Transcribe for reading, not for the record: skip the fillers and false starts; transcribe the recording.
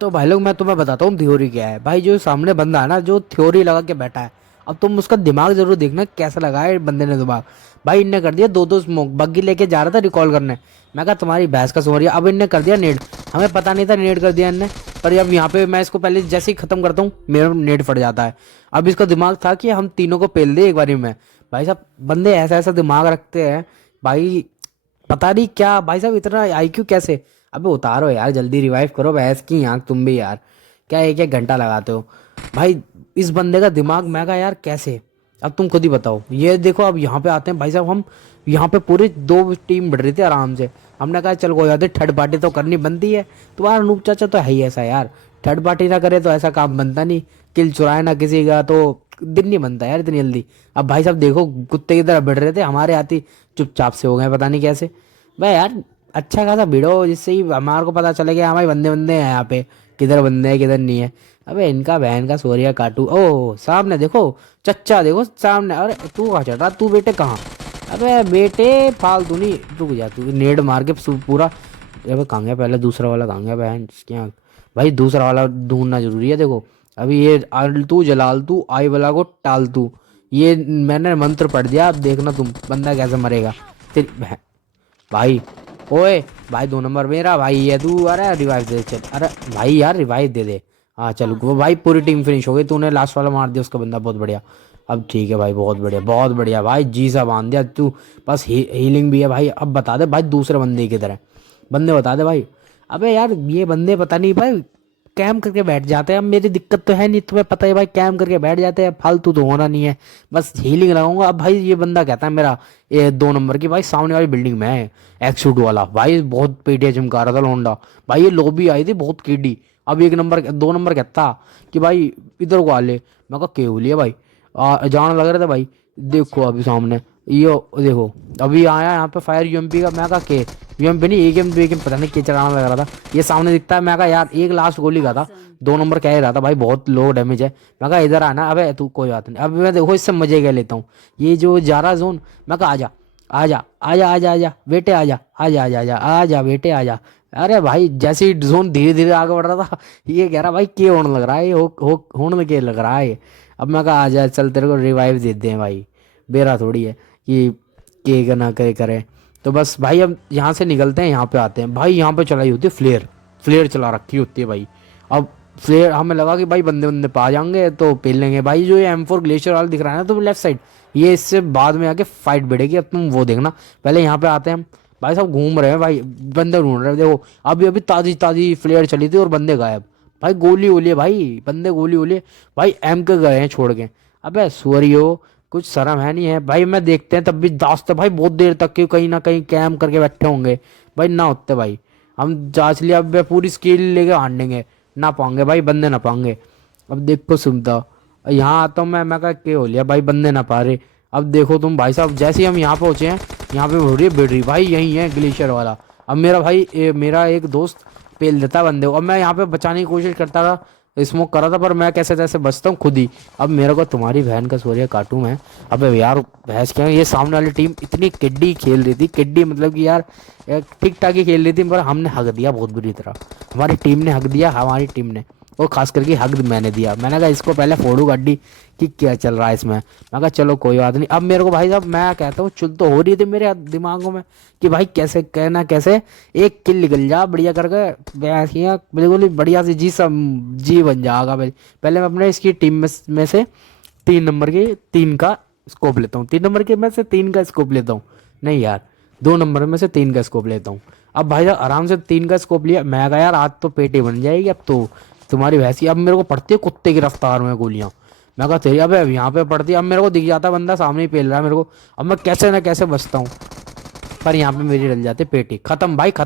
तो भाई लोग मैं तुम्हें बताता हूँ थ्योरी क्या है। भाई जो सामने बंदा है ना, जो थ्योरी लगा के बैठा है, अब तुम उसका दिमाग जरूर देखना कैसा लगा है बंदे ने दिमाग। भाई इनने कर दिया दो दो स्मोक, बग्गी लेके जा रहा था रिकॉल करने। मैं कहा तुम्हारी भैंस का सोरिया। अब इनने कर दिया नेड, हमें पता नहीं था नेड कर दिया इनने। पर अब यहाँ पे मैं इसको पहले जैसे ही खत्म करता हूँ मेरा नेड फट जाता है। अब इसका दिमाग था कि हम तीनों को पेल दे एक बारी में। भाई साहब बंदे ऐसा ऐसा दिमाग रखते हैं भाई, पता नहीं क्या भाई साहब, इतना आईक्यू कैसे। अबे उतारो यार, जल्दी रिवाइव करो भैंस की आंख तुम भी यार, क्या एक एक घंटा लगाते हो भाई। इस बंदे का दिमाग, मैं कहा यार कैसे। अब तुम खुद ही बताओ। ये देखो अब यहाँ पे आते हैं भाई साहब, हम यहाँ पे पूरी दो टीम बढ़ रही थी आराम से। हमने कहा चल कोई बात नहीं, थर्ड पार्टी तो करनी बनती है। तुम्हारा नूप चाचा तो है ही ऐसा यार, थर्ड पार्टी ना करे तो ऐसा काम बनता नहीं। किल चुराए ना किसी का तो दिन नहीं बनता यार इतनी जल्दी। अब भाई साहब देखो कुत्ते की तरह बढ़ रहे थे, हमारे आती चुपचाप से हो गए पता नहीं कैसे। भाई यार अच्छा खासा भिड़ो जिससे ही हमारे को पता चले कि हमारे बंदे बंदे हैं यहाँ पे, किधर बंदे हैं किधर नहीं है। अबे इनका बहन का सोरिया काटू। ओ सामने देखो, चच्चा देखो सामने। अरे तू कहाँ चढ़ रहा, तू बेटे कहाँ। अबे बेटे फालतू नहीं, रुक जा तू, नेड मार के पूरा। अबे कहाँ गया पहले दूसरा वाला, कहाँ गया बहन क्या। भाई दूसरा वाला ढूंढना जरूरी है। देखो अभी ये आलतू जलालतू आई वाला को टालतू, ये मैंने मंत्र पढ़ दिया। अब देखना तुम बंदा कैसे मरेगा तेरी भाई। ओए भाई 2 नंबर मेरा भाई है तू। अरे रिवाइव दे चल, अरे भाई यार रिवाइव दे दे। हाँ चल वो भाई पूरी टीम फिनिश हो गई, तूने लास्ट वाला मार दिया उसका बंदा, बहुत बढ़िया। अब ठीक है भाई, बहुत बढ़िया बहुत बढ़िया भाई, जी सा बांध दिया तू। बस हीलिंग भी है भाई। अब बता दे भाई दूसरे बंदे किधर है, बंदे बता दे भाई। अबे यार ये बंदे पता नहीं भाई कैम करके बैठ जाते हैं। अब मेरी दिक्कत तो है नहीं, तुम्हें पता है भाई, कैम करके बैठ जाते हैं, फालतू तो होना नहीं है। बस हीलिंग लगाऊंगा। अब भाई ये बंदा कहता है मेरा ये 2 नंबर की भाई सामने वाली बिल्डिंग में है, एक्सूट वाला भाई बहुत पेटिया चमका रहा था लौंडा। भाई ये लॉबी आई थी बहुत केडी। अब 1 नंबर 2 नंबर कहता कि भाई इधर को आ ले। मैं कहा केवली है भाई, जान लग रहा था भाई। देखो अभी सामने ये देखो, अभी आया यहाँ पे फायर यूएमपी का। मैं कहा के यूएमपी नहीं, एक एम 2 पता नहीं क्या चलाना लग रहा था। ये सामने दिखता है। मैं कहा यार एक लास्ट गोली का था, 2 नंबर कह ही रहा था भाई बहुत लो डैमेज है। मैं कहा इधर आना। अबे तू कोई बात नहीं, अब मैं देखो इससे मजे क्या लेता हूँ। ये जो जा रहा जोन, मैं कहा आजा आजा आजा आजा आजा बेटे आजा आजा आजा आजा आजा बेटे आजा। अरे भाई जैसे ही जोन धीरे धीरे आगे बढ़ रहा था, ये कह रहा भाई के होने लग रहा है, ये होने के लग रहा है। अब मैं कहा आजा चल तेरे को रिवाइव देते हैं भाई, बेरा थोड़ी है कि के ना करे करे। तो बस भाई अब यहाँ से निकलते हैं, यहाँ पे आते हैं भाई। यहाँ पे चलाई होती है फ्लेयर, फ्लेयर चला रखी होती है भाई। अब फ्लेयर हमें लगा कि भाई बंदे बंदे पा जाएंगे तो पेल लेंगे भाई। जो ये M4 ग्लेशियर वाला दिख रहा है ना तो लेफ्ट साइड, ये इससे बाद में आके फाइट बढ़ेगी। अब तुम वो देखना, पहले यहाँ पे आते हैं हम। भाई सब घूम रहे हैं भाई, बंदे ढूंढ रहे हैं। देखो अभी अभी ताजी ताजी फ्लेयर चली थी और बंदे गायब। भाई गोली ओली है भाई, बंदे गोली ओली है भाई, एम के गए हैं छोड़ के। अबे सुअरियो कुछ शर्म है नहीं है भाई। मैं देखते हैं तब भी दास्त भाई बहुत देर तक के कहीं ना कहीं कैम करके बैठे होंगे भाई, ना होते भाई। हम जांच लिया, अब पूरी स्किल लेके हांडेंगे, ना पाएंगे भाई बंदे ना पाएंगे। अब देखो सुनता, यहाँ आता हूँ मैं कहा क्या हो लिया भाई बंदे ना पा रहे। अब देखो तुम भाई साहब जैसे ही हम यहाँ पहुँचे हैं, यहाँ पे हो रही है बेडरी भाई, यही है ग्लेशियर वाला। अब मेरा भाई मेरा एक दोस्त पेल देता बंदे को। अब मैं यहाँ पे बचाने की कोशिश करता था, स्मोक करा था, पर मैं कैसे तैसे बचता हूँ खुद ही। अब मेरे को तुम्हारी बहन का सोरिया काटूं मैं। अबे यार भैंस क्या, ये सामने वाली टीम इतनी किड्डी खेल रही थी, किड्डी मतलब कि यार ठीक ठाक ही खेल रही थी, पर हमने हक दिया बहुत बुरी तरह। हमारी टीम ने हक दिया, हमारी टीम ने, और खास करके हक मैंने दिया। मैंने कहा इसको पहले फोड़ू गाड़ी कि क्या चल रहा है इसमें। मैं कहा चलो कोई बात नहीं। अब मेरे को भाई साहब मैं कहता हूँ चुल तो हो रही थी मेरे दिमागों में कि भाई कैसे कहना, कैसे एक किल निकल जा बढ़िया करके, बिल्कुल ही बढ़िया सी जी सब जी बन जाएगा भाई। पहले मैं अपने इसकी टीम में से 3 नंबर के 3 का स्कोप लेता हूँ, 3 नंबर के में से 3 का स्कोप लेता हूँ, नहीं यार 2 नंबर में से 3 का स्कोप लेता हूँ। अब भाई साहब आराम से 3 का स्कोप लिया। मैं कहा यार आज तो पेटी बन जाएगी अब तो तुम्हारी भैंसी। अब मेरे को पड़ती है कुत्ते की रफ्तार में गोलियां। मैं कहा तेरी, अब यहाँ पे पड़ती है। अब मेरे को दिख जाता बंदा सामने ही पेल रहा है मेरे को। अब मैं कैसे ना कैसे बचता हूँ, पर यहाँ पे मेरी डल जाती पेटी, खत्म भाई खत्म।